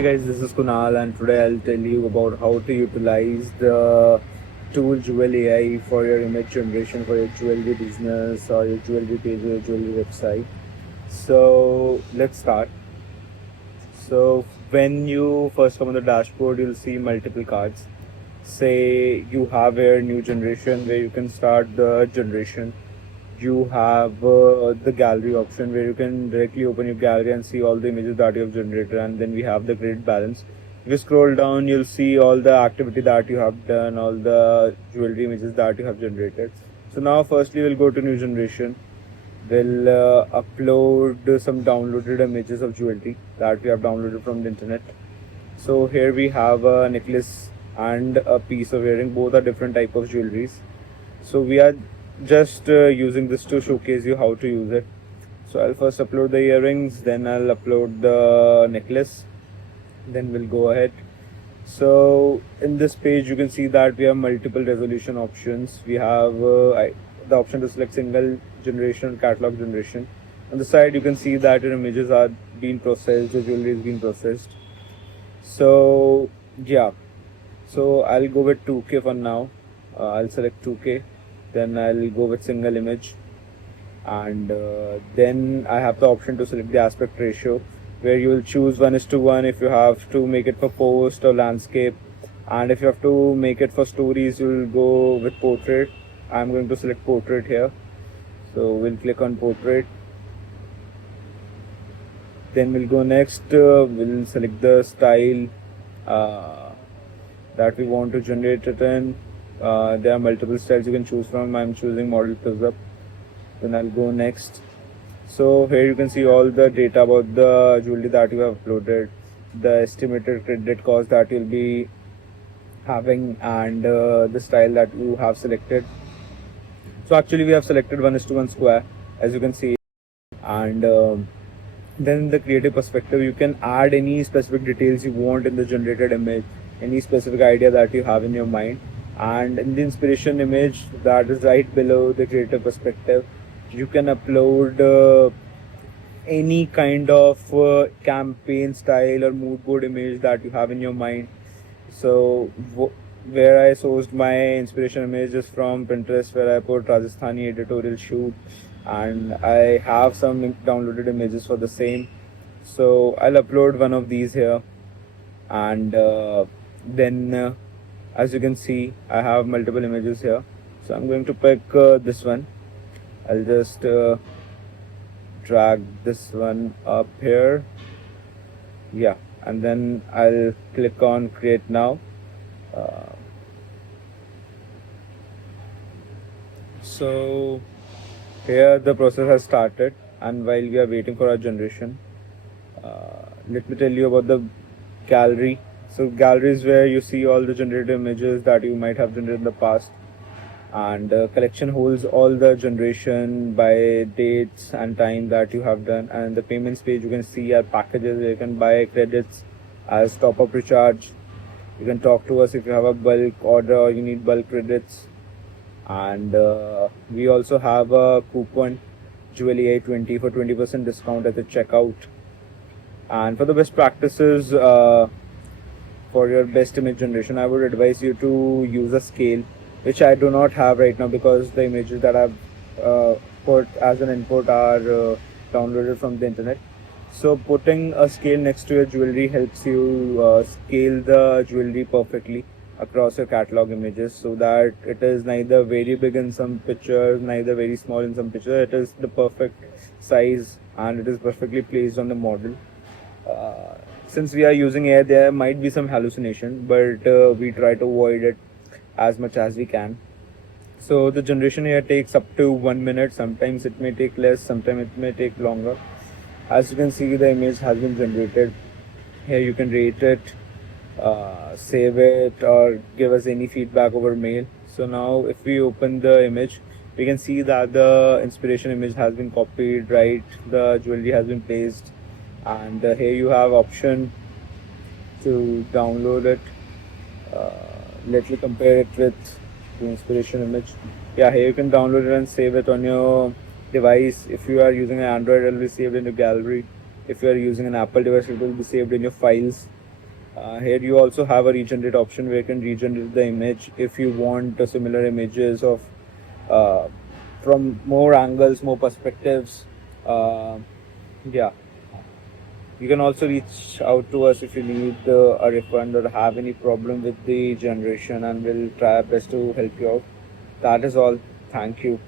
Hey guys, this is Kunal, and today I'll tell you about how to utilize the tool Jewel AI for your image generation for your jewelry business or your jewelry page or your jewelry website. So let's start. So when you first come on the dashboard, you'll see multiple cards. Say you have a new generation where you can start the generation. You have the gallery option where you can directly open your gallery and see all the images that you have generated, and then we have the grid balance. If you scroll down, you'll see all the activity that you have done, all the jewelry images that you have generated. So now firstly we'll go to new generation. We'll upload some downloaded images of jewelry that we have downloaded from the internet. So here we have a necklace and a piece of earring. Both are different type of jewelries. So we are just using this to showcase you how to use it. So I'll first upload the earrings, then I'll upload the necklace, then we'll go ahead. So in this page you can see that we have multiple resolution options. We have the option to select single generation, catalog generation. On the side you can see that your images are being processed, the jewelry is being processed. So yeah, so I'll go with 2K for now. I'll select 2K, then I'll go with single image, and then I have the option to select the aspect ratio, where you will choose 1:1 if you have to make it for post or landscape, and if you have to make it for stories you'll go with portrait. I'm going to select portrait here, so we'll click on portrait. Then we'll go next, we'll select the style that we want to generate it in. There are multiple styles you can choose from. I'm choosing model close-up. Then I'll go next. So here you can see all the data about the jewelry that you have uploaded, the estimated credit cost that you'll be having, and the style that you have selected. So actually we have selected 1:1 square, as you can see, and then in the creative perspective you can add any specific details you want in the generated image, any specific idea that you have in your mind. And in the inspiration image that is right below the creative perspective, you can upload any kind of campaign style or mood board image that you have in your mind. So where I sourced my inspiration image is from Pinterest, where I put Rajasthani editorial shoot, and I have some downloaded images for the same. So I'll upload one of these here, and then as you can see I have multiple images here. So I'm going to pick this one. I'll just drag this one up here, yeah, and then I'll click on create now. So here the process has started, and while we are waiting for our generation, let me tell you about the gallery. So gallery is where you see all the generated images that you might have generated in the past, and collection holds all the generation by dates and time that you have done. And the payments page, you can see your packages where you can buy credits as top-up recharge. You can talk to us if you have a bulk order or you need bulk credits. And we also have a coupon Jewel AI 20 for 20% discount at the checkout. And for the best practices for your best image generation, I would advise you to use a scale, which I do not have right now because the images that I've put as an input are downloaded from the internet. So putting a scale next to your jewelry helps you scale the jewelry perfectly across your catalog images, so that it is neither very big in some pictures, neither very small in some pictures. It is the perfect size and it is perfectly placed on the model. Since we are using AI, there might be some hallucination, but we try to avoid it as much as we can. So the generation here takes up to 1 minute. Sometimes it may take less, sometimes it may take longer. As you can see, the image has been generated. Here you can rate it, save it, or give us any feedback over mail. So now if we open the image, we can see that the inspiration image has been copied, right, the jewelry has been placed, and here you have option to download it. Let me compare it with the inspiration image. Yeah, here you can download it and save it on your device. If you are using an Android, it will be saved in your gallery. If you are using an Apple device, it will be saved in your files. Here you also have a regenerate option where you can regenerate the image if you want similar images of uh, from more angles, more perspectives. Yeah, you can also reach out to us if you need a refund or have any problem with the generation, and we'll try our best to help you out. That is all. Thank you.